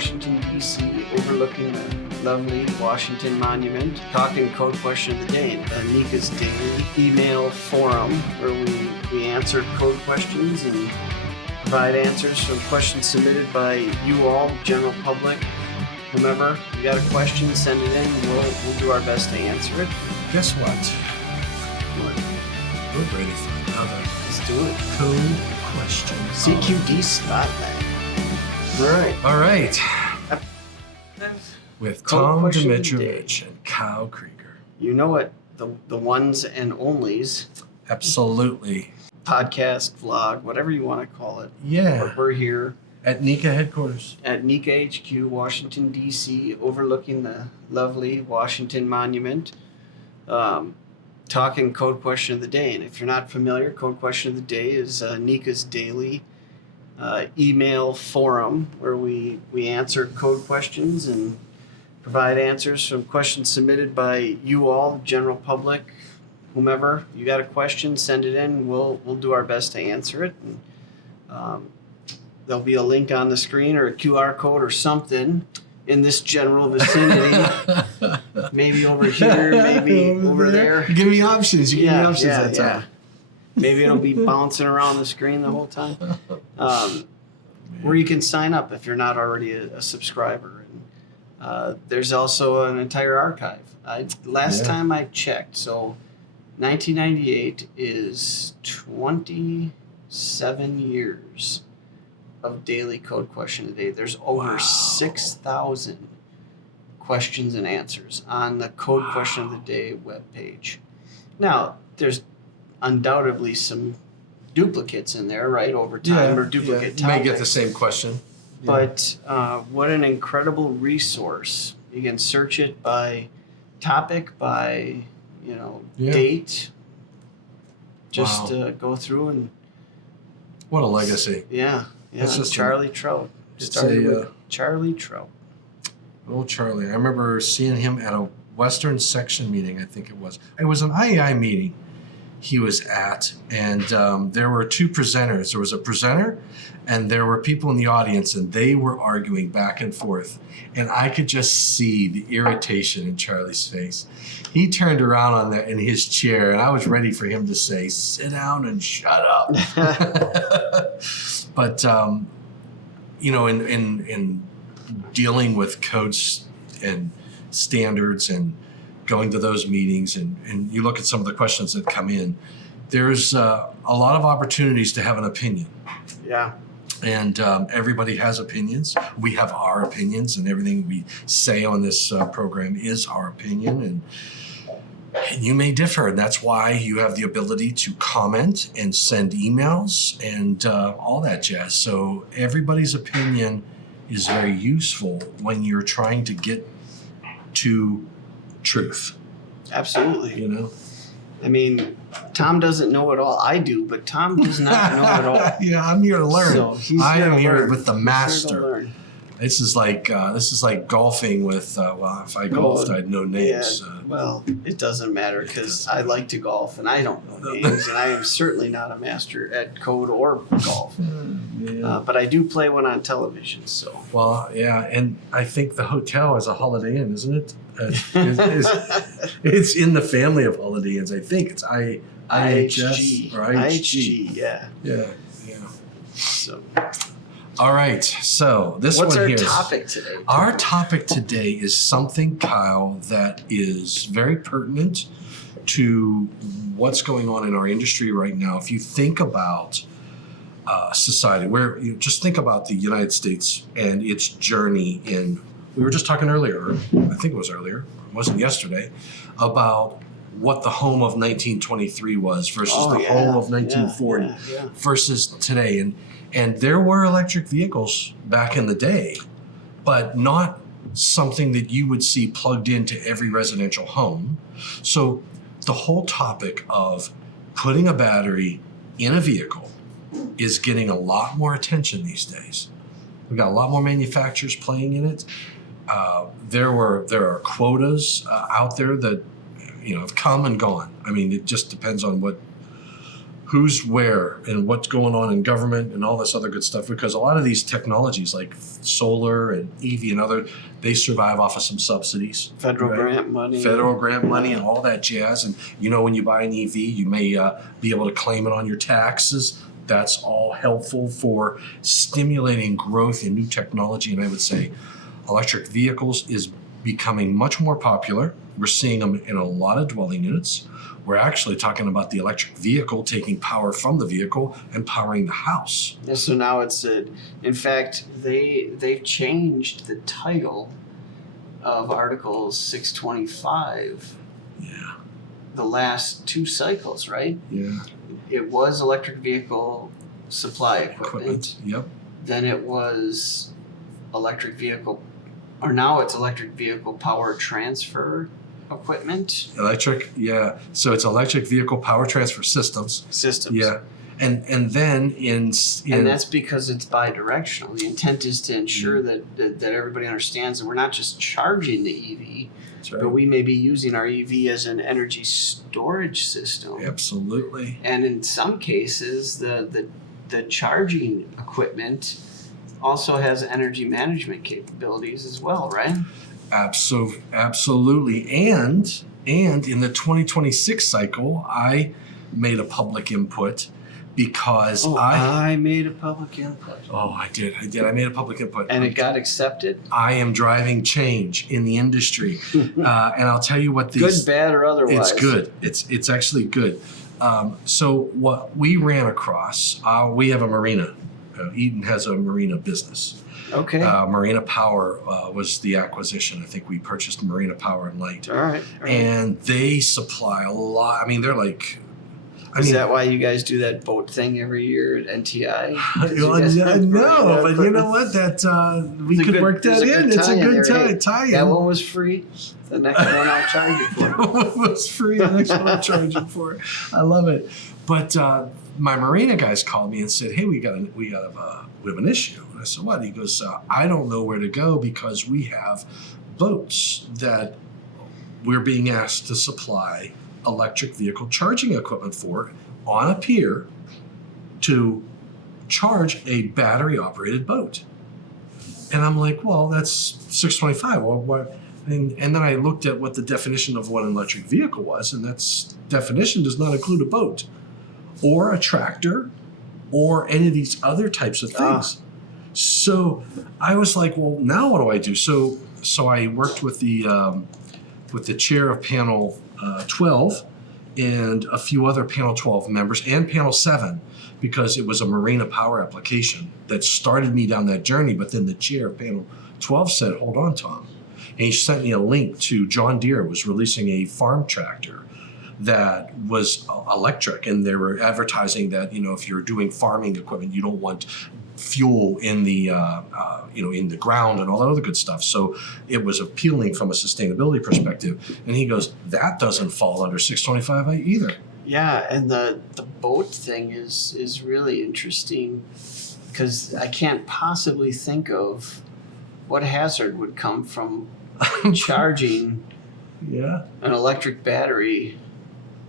Washington, D.C., overlooking the lovely Washington Monument, talking code question of the day, NECA's daily email forum where we answer code questions and provide answers from questions submitted by you all, general public, whomever. You got a question, send it in, and we'll do our best to answer it. Guess what? We're ready for another Let's do it. code question. CQD Spotlight. All right. With Code Tom question of the Dimitrovich and Kyle Krieger. You know it, the ones and onlys. Absolutely. Podcast, vlog, whatever you want to call it. Yeah. We're here At NECA headquarters. at NECA HQ, Washington, D.C., overlooking the lovely Washington Monument, talking code question of the day. And if you're not familiar, code question of the day is NECA's daily email forum where we answer code questions and provide answers from questions submitted by you all, general public, whomever. You got a question, send it in. We'll do our best to answer it. And, there'll be a link on the screen or a QR code or something in this general vicinity. Maybe over here, maybe over there. Give me options. You give me options that yeah. time. Maybe it'll be bouncing around the screen the whole time. Where you can sign up if you're not already a subscriber. And there's also an entire archive. Last time I checked, so 1998 is 27 years of daily code question a day. There's over 6,000 questions and answers on the code question of the day webpage. Now, there's undoubtedly some duplicates in there, right, over time, or duplicate You topics. may get the same question. But what an incredible resource. You can search it by topic, by, date. Just go through and... What a legacy. Yeah, It's just Charlie Trout. Started with Charlie Trout. Old Charlie. I remember seeing him at a Western section meeting, I think it was. It was an IEI meeting he was at, and there were two presenters. There was a presenter, and there were people in the audience, and they were arguing back and forth. And I could just see the irritation in Charlie's face. He turned around in his chair, and I was ready for him to say, "Sit down and shut up." But in dealing with codes and standards and going to those meetings, and you look at some of the questions that come in, there's a lot of opportunities to have an opinion. Yeah. And everybody has opinions. We have our opinions, and everything we say on this program is our opinion. And you may differ, and that's why you have the ability to comment and send emails and all that jazz. So everybody's opinion is very useful when you're trying to get to truth. Absolutely. I mean, Tom doesn't know it all. I do, but Tom does not know it all. Yeah, I'm here to learn. So I am here learn. with the He's master. here to learn. This is like golfing with. If I golfed, I'd know names. Yeah, well, it doesn't matter because I like to golf and I don't know names, and I am certainly not a master at code or golf. But I do play one on television. So. Well, yeah, and I think the hotel is a Holiday Inn, isn't it? It's in the family of Holiday Inns. I think it's IHG or IHG. Yeah. So. All right, so What's one our here topic today? Our topic today is something, Kyle, that is very pertinent to what's going on in our industry right now. If you think about society, just think about the United States and its journey in. We were just talking earlier, I think it was earlier, it wasn't yesterday, about what the home of 1923 was versus home of 1940 versus today. And there were electric vehicles back in the day, but not something that you would see plugged into every residential home. So the whole topic of putting a battery in a vehicle is getting a lot more attention these days. We've got a lot more manufacturers playing in it. There are quotas out there that have come and gone. I mean, it just depends on who's where and what's going on in government and all this other good stuff, because a lot of these technologies like solar and EV and other, they survive off of some subsidies. Federal grant money. Federal grant money and all that jazz. And when you buy an EV, you may be able to claim it on your taxes. That's all helpful for stimulating growth in new technology. And I would say electric vehicles is becoming much more popular. We're seeing them in a lot of dwelling units. We're actually talking about the electric vehicle taking power from the vehicle and powering the house. Yeah, so now it's in fact, they've changed the title of Article 625 Yeah. the last 2 cycles, right? Yeah. It was electric vehicle supply equipment. Yep. Then it was electric vehicle, or now it's electric vehicle power transfer equipment Electric, yeah. So it's electric vehicle power transfer systems. systems. Yeah. And then in And that's because it's bi-directional. The intent is to ensure that everybody understands that we're not just charging the EV, that's right. but we may be using our EV as an energy storage system. Absolutely. And in some cases, the charging equipment also has energy management capabilities as well, right? Absolutely. And in the 2026 cycle, I made a public input because I made a public input. I did. I made a public input. And it got accepted? I am driving change in the industry. And I'll tell you what these... Good, bad, or otherwise? It's good. It's actually good. So what we ran across, we have a marina. Eaton has a marina business. Okay. Marina Power was the acquisition. I think we purchased Marina Power and Light. All right. And they supply a lot. I mean, they're like... Is that why you guys do that boat thing every year at NTI? No, but you know what? That we could work that in. It's a good tie-in. That one was free. The next one I'll charge you for. That one was free. The next one I'll charge you for. I love it. But my marina guys called me and said, "Hey, we have an issue." And I said, "What?" He goes, "I don't know where to go because we have boats that we're being asked to supply electric vehicle charging equipment for on a pier to charge a battery operated boat." And I'm like, well, that's 625. Well, what? And then I looked at what the definition of what an electric vehicle was, and that definition does not include a boat or a tractor or any of these other types of things. So I was like, well, now what do I do? So I worked with the chair of panel 12 and a few other panel 12 members and panel 7, because it was a marina power application that started me down that journey. But then the chair of panel 12 said, hold on, Tom. And he sent me a link to John Deere was releasing a farm tractor that was electric, and they were advertising that, if you're doing farming equipment, you don't want fuel in the in the ground and all that other good stuff. So it was appealing from a sustainability perspective. And he goes, that doesn't fall under 625 either. Yeah, and the boat thing is really interesting, because I can't possibly think of what hazard would come from charging an electric battery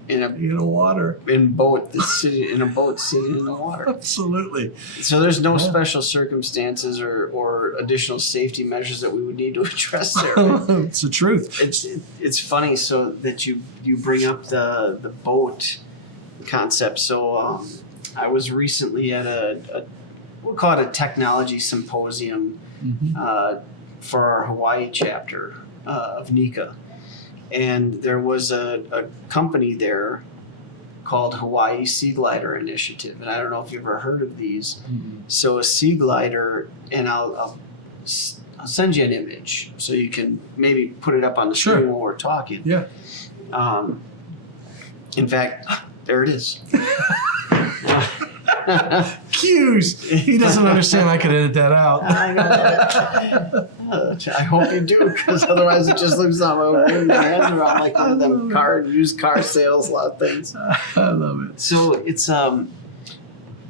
in a boat sitting in the water. Absolutely. So there's no special circumstances or additional safety measures that we would need to address there. It's the truth. It's funny so that you bring up the boat concept. So I was recently at we'll call it a technology symposium for our Hawaii chapter of NECA. And there was a company there called Hawaii Sea Glider Initiative. And I don't know if you've ever heard of these. Mm-hmm. So a sea glider, and I'll send you an image so you can maybe put it up on the screen while we're talking. Yeah. In fact, there it is. Cues. He doesn't understand. I could edit that out. I know. I hope you do, because otherwise it just looks like I'm moving my hands around like one of them used car sales, a lot of things. I love it. So it's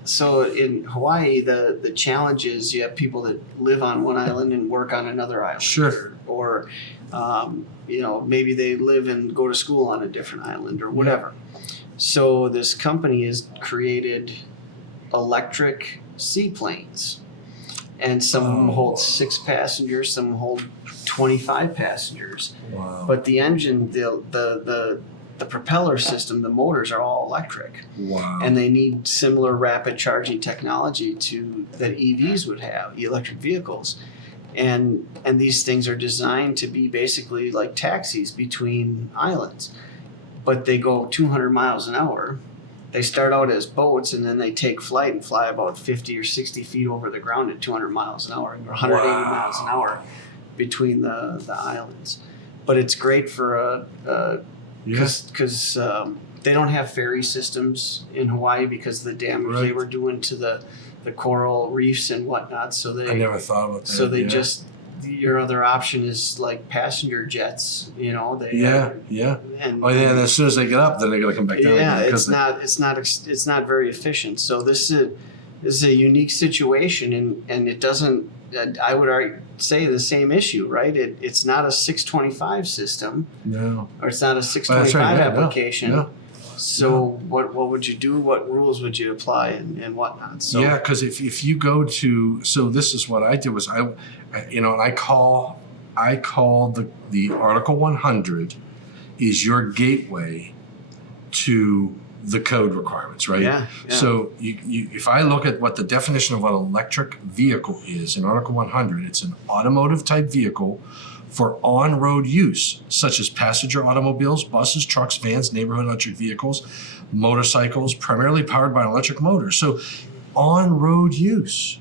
so in Hawaii, the challenge is you have people that live on one island and work on another island. Sure. Or maybe they live and go to school on a different island or whatever. So this company has created electric seaplanes, and some of them hold 6 passengers, some hold 25 passengers. Wow. But the engine, the propeller system, the motors are all electric, Wow. and they need similar rapid charging technology that EVs would have, electric vehicles. And these things are designed to be basically like taxis between islands, but they go 200 miles an hour. They start out as boats, and then they take flight and fly about 50 or 60 feet over the ground at 200 miles an hour, or 180 miles an hour between the islands. But it's great for because they don't have ferry systems in Hawaii because of the damage they were doing to the coral reefs and whatnot. So I never thought about that. So they your other option is like passenger jets. You know, And and as soon as they get up, then they got to come back down. Yeah, again, it's not very efficient. So this is a unique situation, and it doesn't. I would say the same issue, right? It's not a 625 system. No. Or it's not a 625 application. No. So what would you do? What rules would you apply and whatnot? So because if you go to, so this is what I did was I call the Article 100 is your gateway to the code requirements, right? Yeah. So if I look at what the definition of what an electric vehicle is in Article 100, it's an automotive type vehicle for on-road use, such as passenger automobiles, buses, trucks, vans, neighborhood electric vehicles, motorcycles, primarily powered by an electric motor. So on-road use.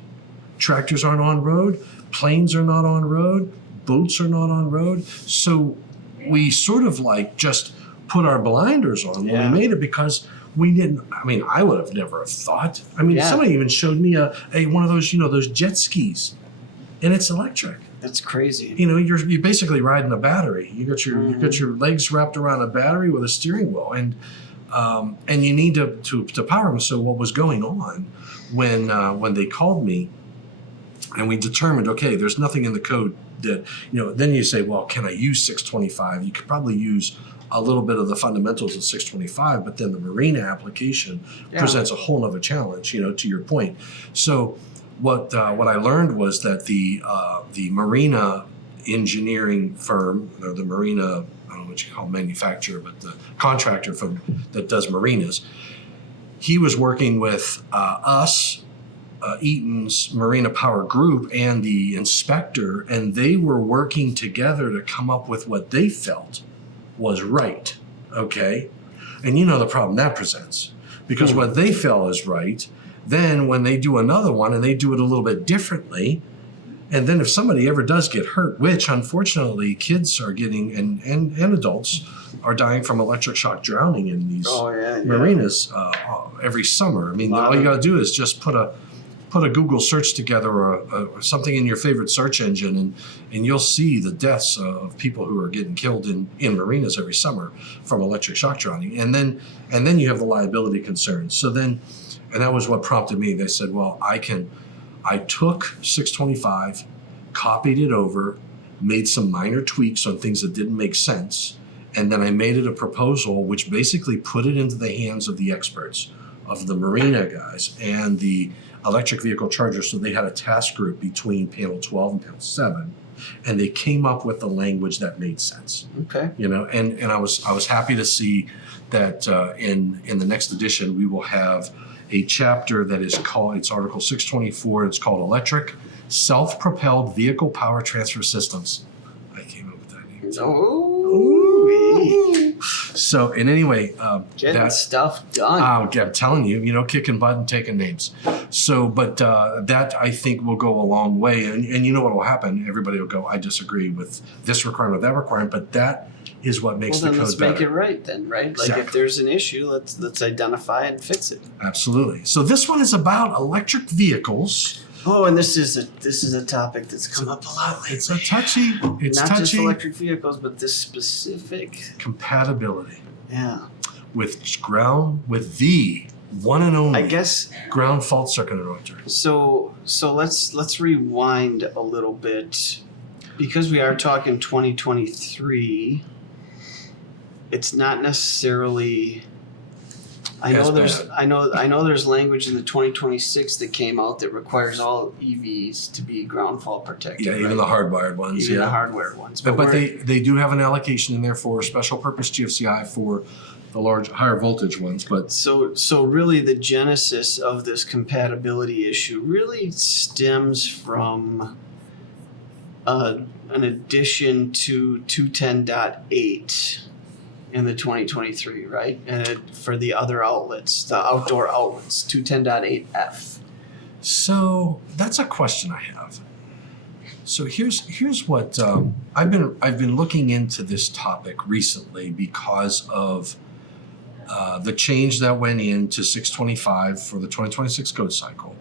Tractors aren't on road, planes are not on road, boats are not on road. So we sort of like just put our blinders on when we made it because we didn't, I would have never thought. Somebody even showed me a one of those, those jet skis, and it's electric. That's crazy. You're basically riding a battery. You got your legs wrapped around a battery with a steering wheel, and you need to power them. So what was going on when they called me, and we determined, okay, there's nothing in the code that Then you say, well, can I use 625? You could probably use a little bit of the fundamentals of 625, but then the marina application presents a whole other challenge. To your point. So what I learned was that the marina engineering firm, or the marina, I don't know what you call manufacturer, but the contractor that does marinas, he was working with us, Eaton's Marina Power Group, and the inspector, and they were working together to come up with what they felt was right, okay? And the problem that presents, because what they felt is right, then when they do another one and they do it a little bit differently, and then if somebody ever does get hurt, which unfortunately kids are getting and adults are dying from electric shock drowning in these marinas every summer. All you got to do is just put a Google search together or something in your favorite search engine, and you'll see the deaths of people who are getting killed in marinas every summer from electric shock drowning. And then you have the liability concerns. And that was what prompted me. They said, well, I took 625, copied it over, made some minor tweaks on things that didn't make sense, and then I made it a proposal which basically put it into the hands of the experts, of the marina guys and the electric vehicle chargers. So they had a task group between panel 12 and panel 7, and they came up with the language that made sense. Okay. And I was happy to see that in the next edition we will have a chapter that is called, it's Article 624, it's called Electric Self-Propelled Vehicle Power Transfer Systems. I came up with that name. So in any way, getting stuff done. I'm telling you, kicking butt and taking names. So, but that I think will go a long way. And you know what will happen? Everybody will go, I disagree with this requirement, that requirement, but that is what makes the code better. Let's make it right then, right? Exactly. Like if there's an issue, let's identify it and fix it. Absolutely. So this one is about electric vehicles. Oh, and this is a topic that's come up a lot lately. It's touchy. Not just electric vehicles, but this specific compatibility. Yeah. With the one and only, I guess, ground fault circuit inverter. So let's rewind a little bit, because we are talking 2023. It's not necessarily I know as there's bad. I know there's language in the 2026 that came out that requires all EVs to be ground fault protected. Yeah, even the hardwired ones. even yeah. the hardware ones. But we're- they do have an allocation in there for special purpose GFCI for the large, higher voltage ones. But so really the genesis of this compatibility issue really stems from an addition to 210.8 in the 2023, right? And for the other outlets, the outdoor outlets, 210.8F. so that's a question I have. So here's what I've been looking into this topic recently because of the change that went into 625 for the 2026 code cycle.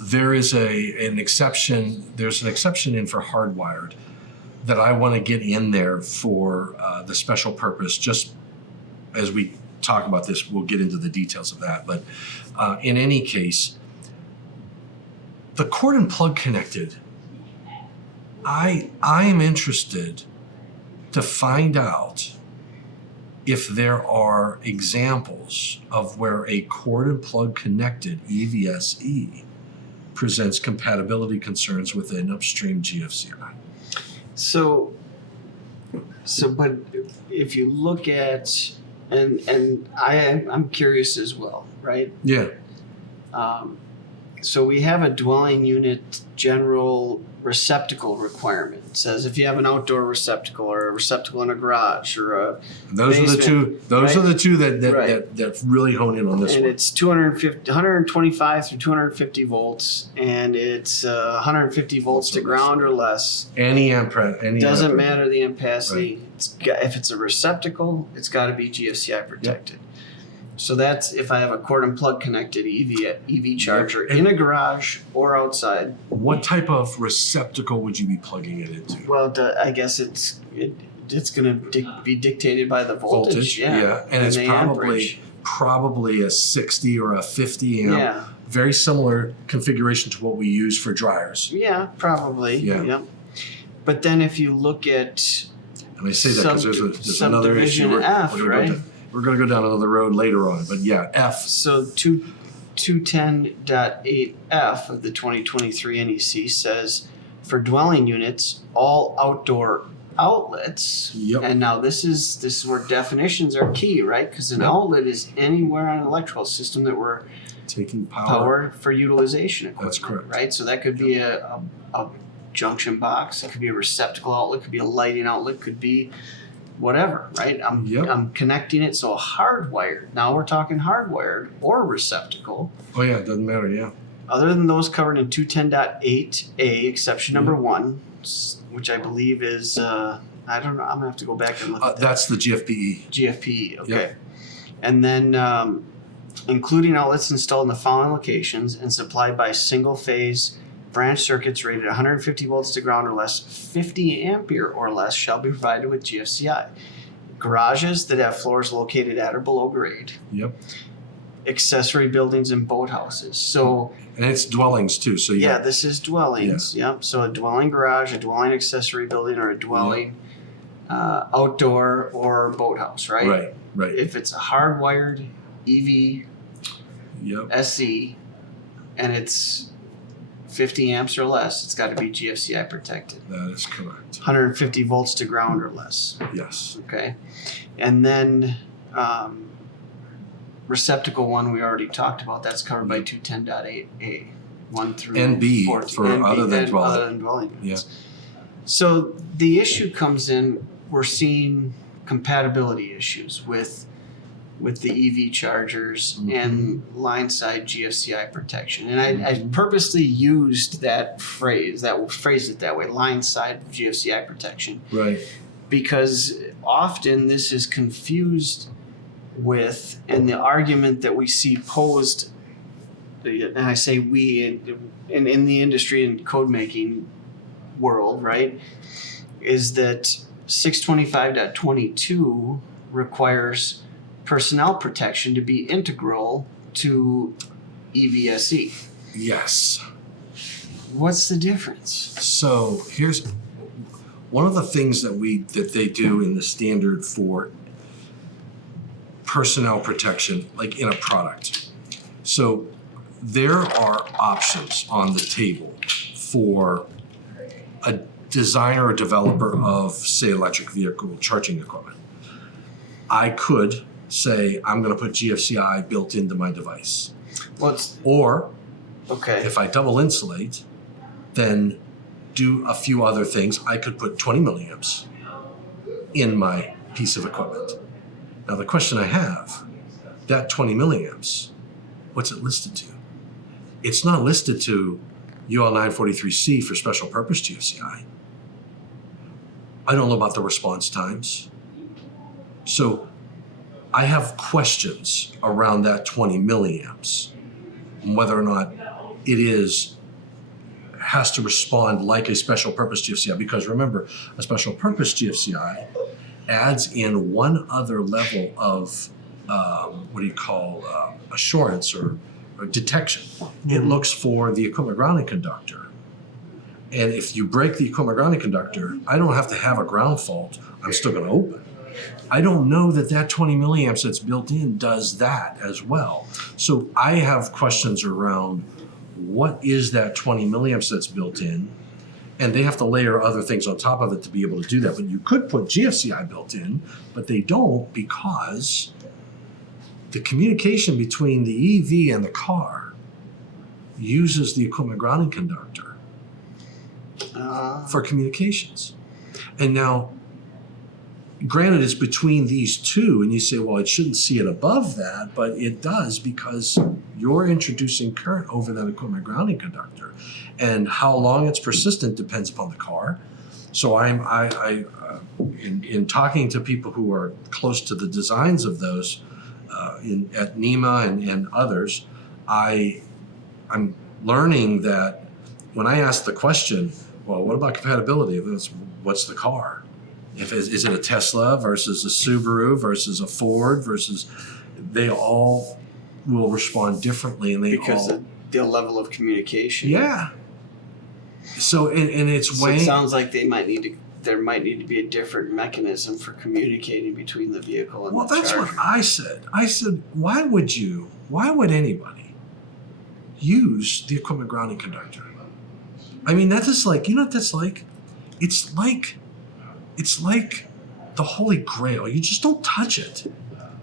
There is an exception. There's an exception in for hardwired that I want to get in there for the special purpose. Just as we talk about this, we'll get into the details of that. But in any case, the cord and plug connected, I am interested to find out if there are examples of where a cord and plug connected EVSE presents compatibility concerns with an upstream GFCI. So, but if you look at, and I'm curious as well, right? Yeah. So we have a dwelling unit general receptacle requirement. It says if you have an outdoor receptacle or a receptacle in a garage or a Those are the two. Those right? are the two that Right. that really hone in on this and one. it's 125 through 250 volts, and it's 150 volts to ground or less. Any amp. Doesn't matter the ampacity. If it's a receptacle, it's got to be GFCI protected. So that's if I have a cord and plug connected EV charger in a garage or outside. What type of receptacle would you be plugging it into? Well, I guess it's going to be dictated by the voltage. Yeah. And it's the probably a 60 or a 50 amp. Yeah. Very similar configuration to what we use for dryers. Yeah, probably. Yeah. But then if you look at And I say that because there's another issue. subdivision F, right? We're going to go down another road later on. But yeah, F. So 210.8F of the 2023 NEC says for dwelling units, all outdoor outlets. Yep. And now this is where definitions are key, right? Because an outlet is anywhere on an electrical system that we're Taking power for utilization equipment. That's correct. Right? So that could be a junction box, it could be a receptacle outlet, could be a lighting outlet, could be whatever, right? I'm connecting it, so hardwired. Now we're talking hardwired or receptacle. Oh yeah, it doesn't matter, yeah. Other than those covered in 210.8A, exception number 1, which I believe is, I don't know, I'm gonna have to go back and look at that. That's the GFPE. GFPE, okay. Yep. And then including outlets installed in the following locations and supplied by single phase branch circuits rated 150 volts to ground or less, 50 ampere or less shall be provided with GFCI. Garages that have floors located at or below grade. Yep. Accessory buildings and boathouses. So And it's dwellings too, so yeah, this is dwellings. Yep. So a dwelling garage, a dwelling accessory building, or a dwelling outdoor or boathouse, right? Right. If it's a hardwired EV Yep. SE and it's 50 amps or less, it's got to be GFCI protected. That is correct. 150 volts to ground or less. Yes. Okay. And then receptacle 1 we already talked about. That's covered by 210.8A. 1 through And B 14. for And B, other than and dwelling. Other than dwelling units. Yeah. So the issue comes in, we're seeing compatibility issues with the EV chargers and line side GFCI protection. And I purposely used that phrased it that way, line side GFCI protection, Right. because often this is confused with, and the argument that we see posed, and I say we in the industry and code making world, right, is that 625.22 requires personnel protection to be integral to EVSE. Yes. What's the difference? So here's one of the things that they do in the standard for personnel protection, like in a product. So there are options on the table for a designer or developer of, say, electric vehicle charging equipment. I could say, I'm going to put GFCI built into my device. Or okay. if I double insulate, then do a few other things. I could put 20 milliamps in my piece of equipment. Now the question I have, that 20 milliamps, what's it listed to? It's not listed to UL 943C for special purpose GFCI. I don't know about the response times. So I have questions around that 20 milliamps, and whether or not it has to respond like a special purpose GFCI, because remember, a special purpose GFCI adds in one other level of assurance or detection. It looks for the equipment grounding conductor. And if you break the equipment grounding conductor, I don't have to have a ground fault. I'm still going to open. I don't know that 20 milliamps that's built in does that as well. So I have questions around what is that 20 milliamps that's built in, and they have to layer other things on top of it to be able to do that. But you could put GFCI built in, but they don't, because the communication between the EV and the car uses the equipment grounding conductor for communications. And now, granted, it's between these two, and you say, well, it shouldn't see it above that, but it does, because you're introducing current over that equipment grounding conductor. And how long it's persistent depends upon the car. So in talking to people who are close to the designs of those at NEMA and others, I'm learning that when I ask the question, well, what about compatibility? What's the car? Is it a Tesla versus a Subaru versus a Ford versus, they all will respond differently, and because of the level of communication. Yeah. So and it's so it sounds like there might need to be a different mechanism for communicating between the vehicle and the charger. Well, that's what I said. I said, why would anybody use the equipment grounding conductor? I mean, that is like, you know what that's like? It's like the Holy Grail. You just don't touch it.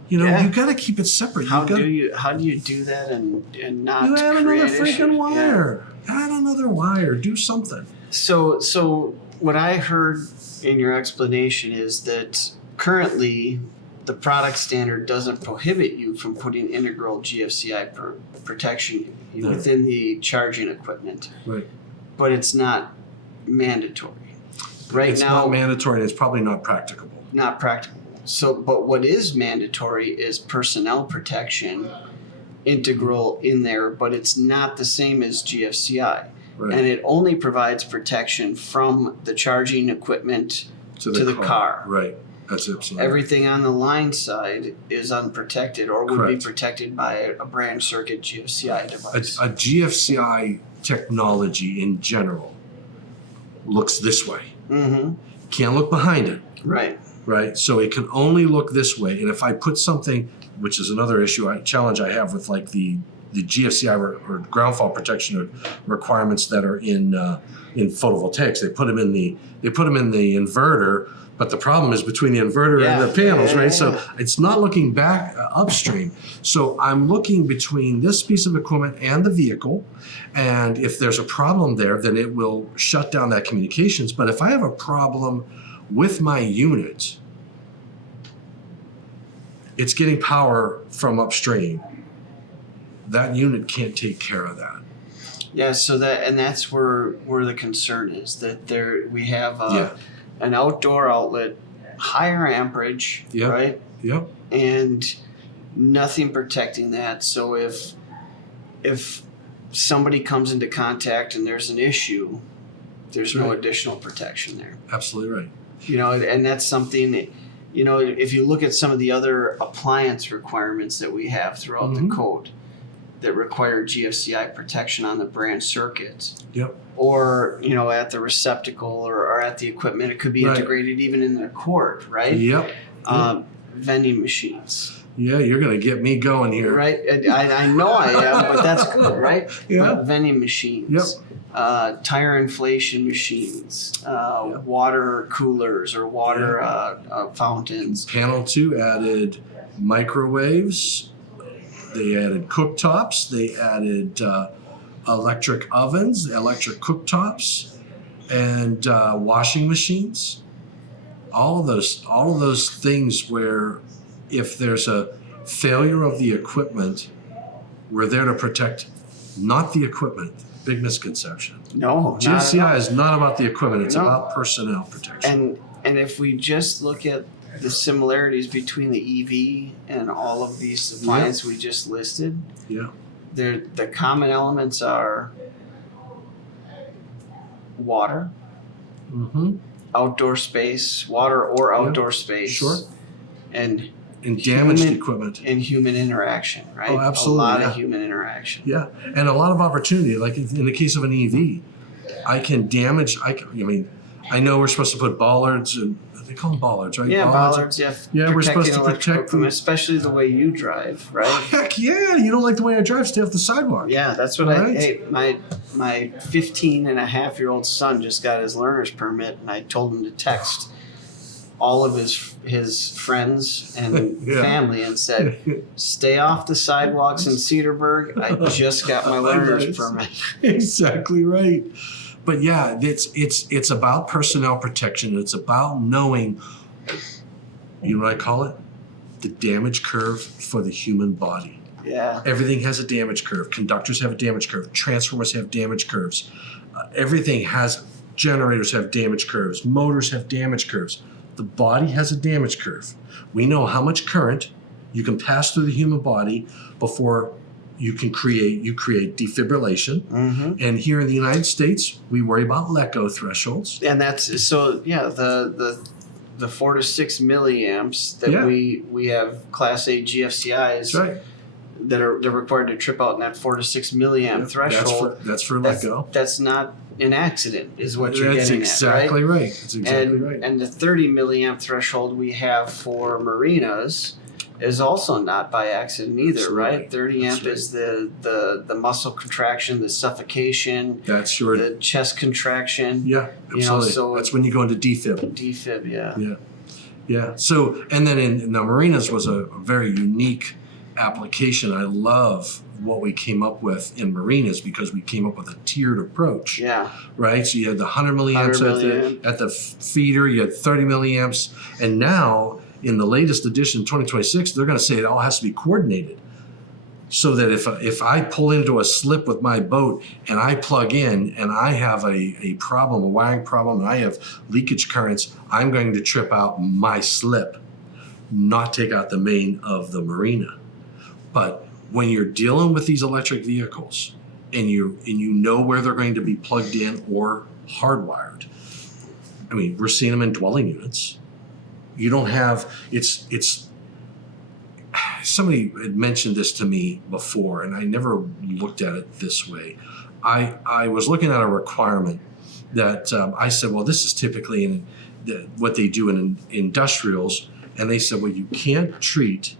You know, you got to keep it separate. How do you do that and not you add another freaking wire. Yeah. Add another wire. Do something. So what I heard in your explanation is that currently the product standard doesn't prohibit you from putting integral GFCI protection within the charging equipment. Right. But it's not mandatory. It's not mandatory, and it's probably not practicable. Not practicable. So, but what is mandatory is personnel protection, integral in there, but it's not the same as GFCI. Right. And it only provides protection from the charging equipment to the car. Right. That's absolutely everything on the line side is unprotected or would be protected by a branch circuit GFCI device. A GFCI technology in general looks this way. Mm-hmm. Can't look behind it. Right. Right. So it can only look this way. And if I put something, which is another challenge I have with like the GFCI or ground fault protection requirements that are in photovoltaics, they put them in the inverter. But the problem is between the inverter and the panels, right? So it's not looking back upstream. So I'm looking between this piece of equipment and the vehicle. And if there's a problem there, then it will shut down that communications. But if I have a problem with my unit, it's getting power from upstream. That unit can't take care of that. Yeah, so that's where the concern is, that we have an outdoor outlet, higher amperage, right? Yep. And nothing protecting that. So if somebody comes into contact and there's an issue, there's no additional protection there. Absolutely right. You know, and that's something that, you know, if you look at some of the other appliance requirements that we have throughout the code that require GFCI protection on the branch circuits. Yep. Or, you know, at the receptacle or at the equipment. It could be integrated even in the cord, right? Yep. Vending machines. Yeah, you're gonna get me going here. Right? I know I am, but that's good, right? Yeah. Vending machines. Yep. Tire inflation machines. Water coolers or water fountains. Panel 2 added microwaves. They added cooktops. They added electric ovens, electric cooktops, and washing machines. All of those things where if there's a failure of the equipment, we're there to protect not the equipment. Big misconception. No, GFCI is not about the equipment. It's about personnel protection. And if we just look at the similarities between the EV and all of these appliances we just listed, the common elements are water, outdoor space, water or outdoor space, sure, and damaged equipment and human interaction, right? Oh, absolutely, a lot of human interaction. Yeah, and a lot of opportunity. Like in the case of an EV, I can damage. I know we're supposed to put bollards and they call them bollards, right? Yeah, bollards. Yeah, we're supposed to protect them, especially the way you drive, right? Heck yeah! You don't like the way I drive? Stay off the sidewalk. Yeah, that's what my 15 and a half year old son just got his learner's permit, and I told him to text all of his friends and family and said, "Stay off the sidewalks in Cedarburg. I just got my learner's permit." Exactly right. But yeah, it's about personnel protection. It's about knowing, you know what I call it? The damage curve for the human body. Yeah. Everything has a damage curve. Conductors have a damage curve. Transformers have damage curves. Generators have damage curves. Motors have damage curves. The body has a damage curve. We know how much current you can pass through the human body before you create defibrillation. And here in the United States, we worry about LECO thresholds. And that's so the 4 to 6 milliamps that we have Class A GFCIs they're required to trip out in that 4 to 6 milliamp threshold. That's for LECO. That's not an accident, is what you're getting exactly at, right? That's exactly right. And the 30 milliamp threshold we have for marinas is also not by accident either, Absolutely. Right? 30 amp is the muscle contraction, the suffocation, the chest contraction. Yeah, absolutely. So that's when you go into defib. Defib, yeah. Yeah. So, and then in the marinas was a very unique application. I love what we came up with in marinas because we came up with a tiered approach. Yeah. Right? So you had the 100 milliamps at the feeder, you had 30 milliamps, and now in the latest edition, 2026, they're going to say it all has to be coordinated. So that if I pull into a slip with my boat and I plug in and I have a problem, a wiring problem, and I have leakage currents, I'm going to trip out my slip, not take out the main of the marina. But when you're dealing with these electric vehicles and you know where they're going to be plugged in or hardwired, I mean, we're seeing them in dwelling units. You don't have, it's, somebody had mentioned this to me before, and I never looked at it this way. I was looking at a requirement that I said, well, this is typically what they do in industrials. And they said, well, you can't treat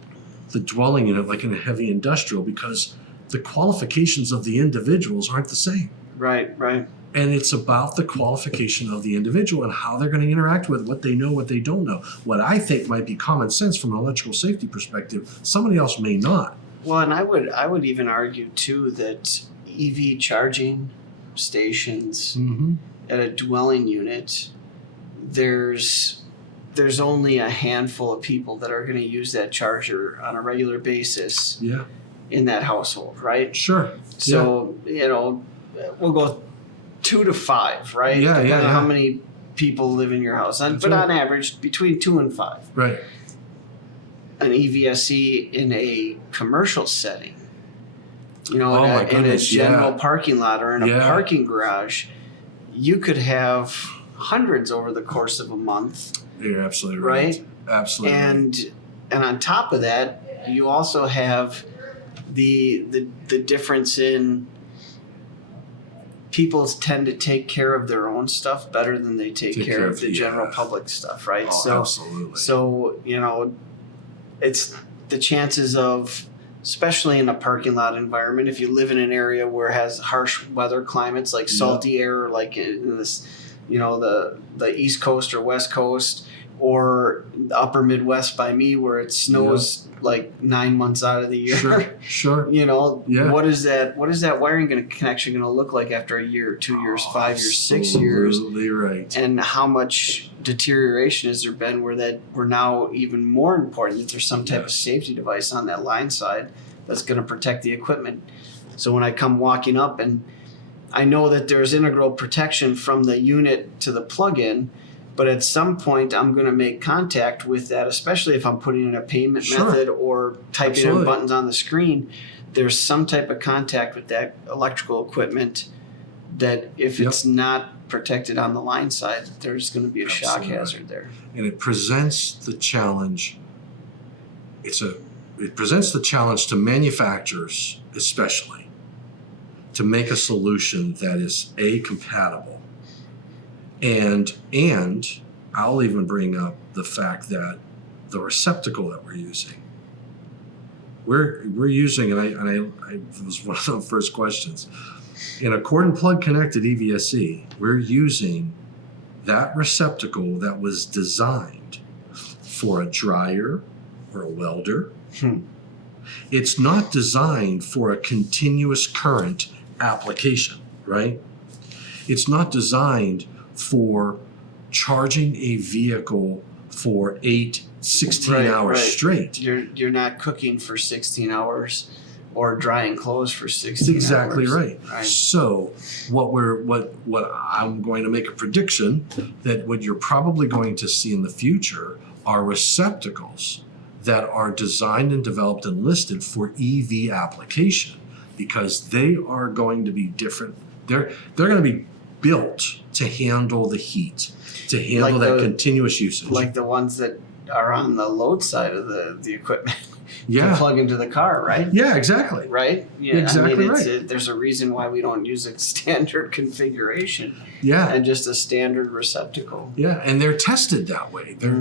the dwelling unit like in a heavy industrial because the qualifications of the individuals aren't the same. Right. And it's about the qualification of the individual and how they're going to interact with what they know, what they don't know. What I think might be common sense from an electrical safety perspective, somebody else may not. Well, and I would even argue too that EV charging stations at a dwelling unit, there's only a handful of people that are going to use that charger on a regular basis in that household, right? Sure. So, we'll go 2 to 5, right? Depending on how many people live in your house. But on average, between 2 and 5. Right. An EVSE in a commercial setting, in a general parking lot or in a parking garage, you could have hundreds over the course of a month. You're absolutely right. Absolutely. And on top of that, you also have the difference in people tend to take care of their own stuff better than they take care of the general public stuff, right? Oh, absolutely. So, the chances of, especially in a parking lot environment, if you live in an area where it has harsh weather climates like salty air, like in this, the East Coast or West Coast, or the upper Midwest by me where it snows like 9 months out of the year. Sure. What is that wiring connection going to look like after a year, 2 years, 5 years, 6 years? Absolutely right. And how much deterioration has there been where we're now even more important that there's some type of safety device on that line side that's going to protect the equipment. So when I come walking up and I know that there's integral protection from the unit to the plug-in, but at some point I'm going to make contact with that, especially if I'm putting in a payment method or typing in buttons on the screen. There's some type of contact with that electrical equipment that if it's not protected on the line side, there's going to be a shock hazard there. And it presents the challenge. It presents the challenge to manufacturers, especially, to make a solution that is compatible. And I'll even bring up the fact that the receptacle that we're using, we're using, and I it was one of the first questions, in a cord and plug connected EVSE, we're using that receptacle that was designed for a dryer or a welder. It's not designed for a continuous current application, right? It's not designed for charging a vehicle for 16 hours straight. You're not cooking for 16 hours or drying clothes for 16 hours. Exactly right. So what I'm going to make a prediction that what you're probably going to see in the future are receptacles that are designed and developed and listed for EV application, because they are going to be different. They're going to be built to handle the heat, to handle that continuous usage. Like the ones that are on the load side of the equipment. Yeah. To plug into the car, right? Yeah, exactly. Right? Yeah, exactly right. There's a reason why we don't use a standard configuration. Yeah. And just a standard receptacle. Yeah, and they're tested that way. They're,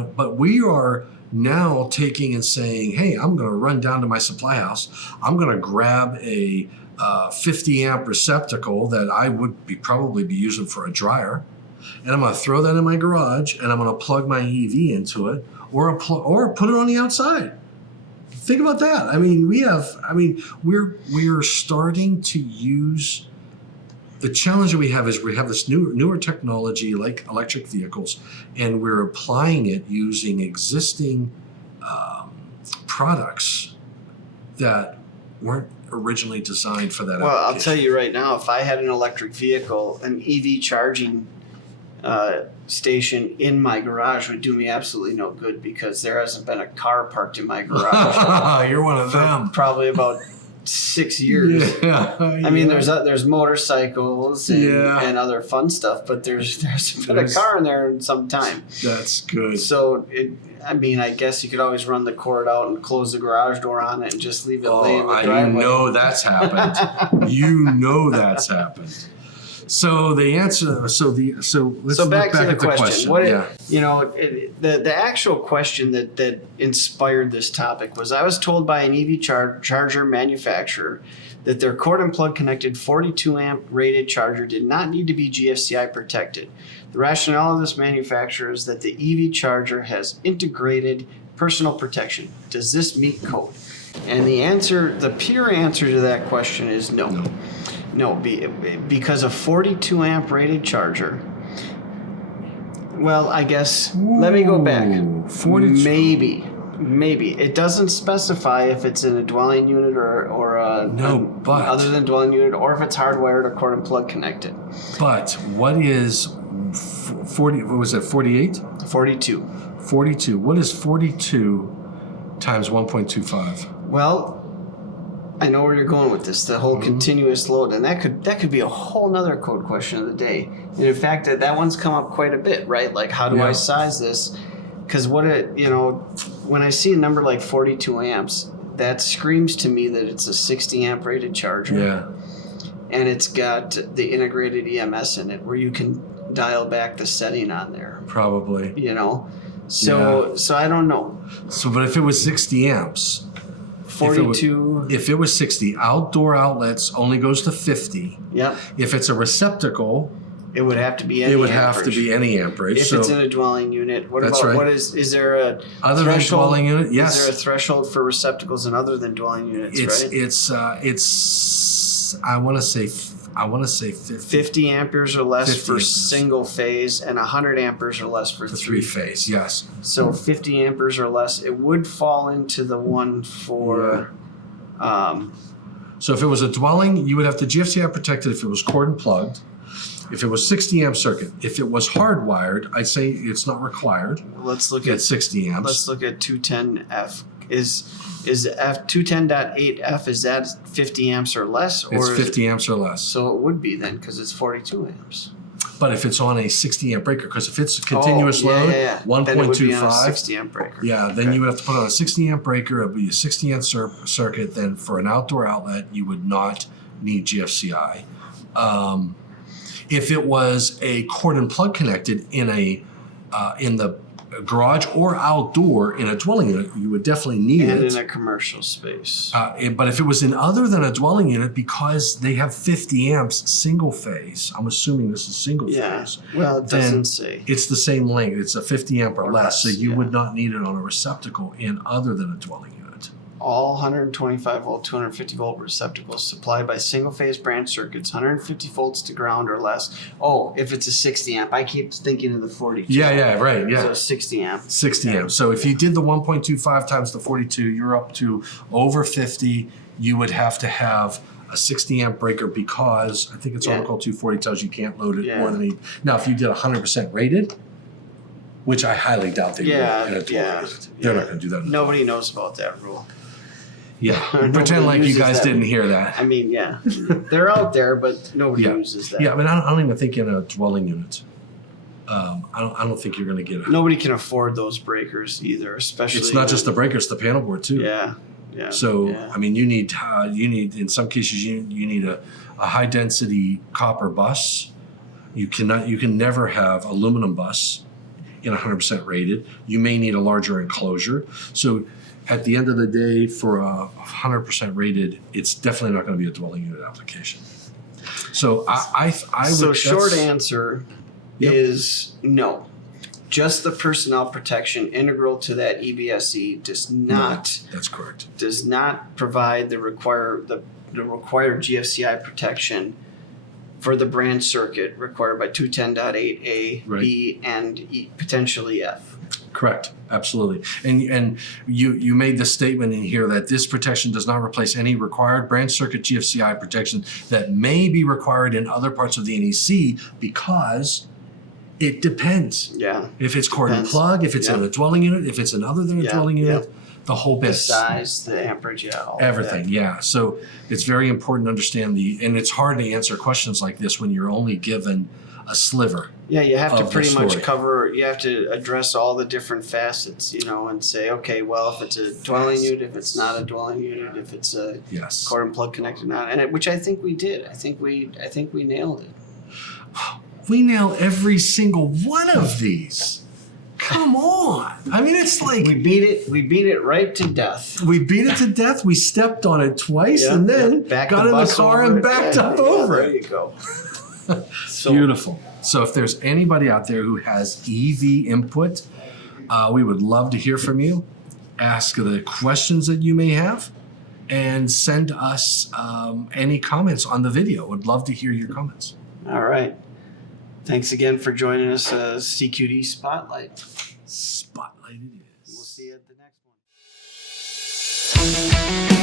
but we are now taking and saying, hey, I'm going to run down to my supply house. I'm going to grab a 50 amp receptacle that I would probably be using for a dryer, and I'm going to throw that in my garage, and I'm going to plug my EV into it, or put it on the outside. Think about that. I mean, we're starting to use. The challenge that we have is we have this newer technology like electric vehicles, and we're applying it using existing products that weren't originally designed for that application. I'll tell you right now, if I had an electric vehicle, an EV charging station in my garage would do me absolutely no good, because there hasn't been a car parked in my garage. You're one of them. Probably about 6 years. I mean, there's motorcycles and other fun stuff, but there's been a car in there in some time. That's good. So I guess you could always run the cord out and close the garage door on it and just leave it lay in the driveway. You know that's happened. That's happened. So the answer. Let's look back at the question. The actual question that inspired this topic was, I was told by an EV charger manufacturer that their cord and plug connected 42 amp rated charger did not need to be GFCI protected. The rationale of this manufacturer is that the EV charger has integrated personal protection. Does this meet code? And the pure answer to that question is no. No, because a 42 amp rated charger. Well, I guess, let me go back. 42. Maybe. It doesn't specify if it's in a dwelling unit or other than dwelling unit, or if it's hardwired or cord and plug connected. But what is 40, what was it, 48? 42. 42. What is 42 times 1.25? Well, I know where you're going with this, the whole continuous load, and that could be a whole nother code question of the day. And in fact, that one's come up quite a bit, right? Like, how do I size this? Because when I see a number like 42 amps, that screams to me that it's a 60 amp rated charger. Yeah. And it's got the integrated EMS in it, where you can dial back the setting on there. Probably. So I don't know. So, but if it was 60 amps, 42. if it was 60, outdoor outlets only goes to 50. Yep. If it's a receptacle, It would have to be any it would amperage. have to be any amperage. If it's in a dwelling unit. What That's about right. what is there a other than threshold? dwelling unit, Is yes. there a threshold for receptacles and other than dwelling units, right? It's I want to say 50 50 amperes or less 50 for amperes. single phase and 100 amperes or less for for three 3-phase. Yes. So 50 amperes or less, it would fall into the one for, So if it was a dwelling, you would have to GFCI protected if it was cord and plugged. If it was 60 amp circuit, if it was hardwired, I'd say it's not required. let's look At at 60 amps. let's look at 210F. Is F 210.8F, is that 50 amps or less? Or It's is 50 amps or less. so it would be then because it's 42 amps. But if it's on a 60 amp breaker, because if it's a continuous load, Then it would be on a 1.25, 60 amp breaker. yeah, then Okay. you would have to put on a 60 amp breaker. It would be a 60 amp circuit. Then for an outdoor outlet, you would not need GFCI. If it was a cord and plug connected in the garage or outdoor in a dwelling unit, you would definitely need And it. in a commercial space. But if it was in other than a dwelling unit, because they have 50 amps single phase, I'm assuming this is single Yeah. phase. Well, it then doesn't say. It's the same length. It's a 50 amp or Or less, so less, you yeah. would not need it on a receptacle in other than a dwelling unit. All 125 volt, 250 volt receptacles supplied by single phase branch circuits, 150 volts to ground or less. Oh, if it's a 60 amp, I keep thinking of the 42. Yeah, right, So yeah. 60 amp. 60 amps. So if you did the 1.25 times the 42, you're up to over 50. You would have to have a 60 amp breaker because I think it's Yeah. Article 240 tells you can't load it Yeah. more than 8. Now, if you did 100% rated, which I highly doubt they Yeah, would in a dwelling yeah, unit. They're yeah. not going to do that. Nobody knows about that rule. Yeah, Nobody pretend like you uses guys that. didn't hear that. I mean, yeah, they're out there, but nobody Yeah. uses that. Yeah, I mean, I don't even think in a dwelling unit. I don't think you're going to get it. Nobody can afford those breakers either, especially. It's not just the breaker; it's the panel board too. Yeah, yeah. So yeah. I mean, you need in some cases you need a high density copper bus. You can never have aluminum bus in 100% rated. You may need a larger enclosure. So at the end of the day, for a 100% rated, it's definitely not going to be a dwelling unit application. So I So would. short that's- answer Yep. is no. Just the personnel protection integral to that EVSE does not That's correct. provide the required GFCI protection for the branch circuit required by 210.8A, Right. B, and potentially F. Correct. Absolutely. And you made the statement in here that this protection does not replace any required branch circuit GFCI protection that may be required in other parts of the NEC because it depends. Yeah. If it's cord and Depends. plug, if it's in Yeah. a dwelling unit, if it's in other than a Yeah, dwelling unit, the whole The bit. size, the amperage, yeah. all of Everything, that. yeah. So it's very important to understand and it's hard to answer questions like this when you're only given a sliver. Yeah, you have to Of the pretty much story. you have to address all the different facets, and say, okay, well, if it's a dwelling unit, if it's not a dwelling unit, if it's a Yes. cord and plug connected, not, which I think we did. I think we nailed it. We nail every single one of these. Come on. I mean, it's like We beat it right to death. we beat it to death. We stepped on it twice Yeah, and then backed got in the bus car over and it. backed Yeah, up yeah, over there it. you go. So, Beautiful. So if there's anybody out there who has EV input, we would love to hear from you. Ask the questions that you may have and send us any comments on the video. Would love to hear your comments. All right. Thanks again for joining us, CQD Spotlight. Spotlight it is. We'll see you at the next one.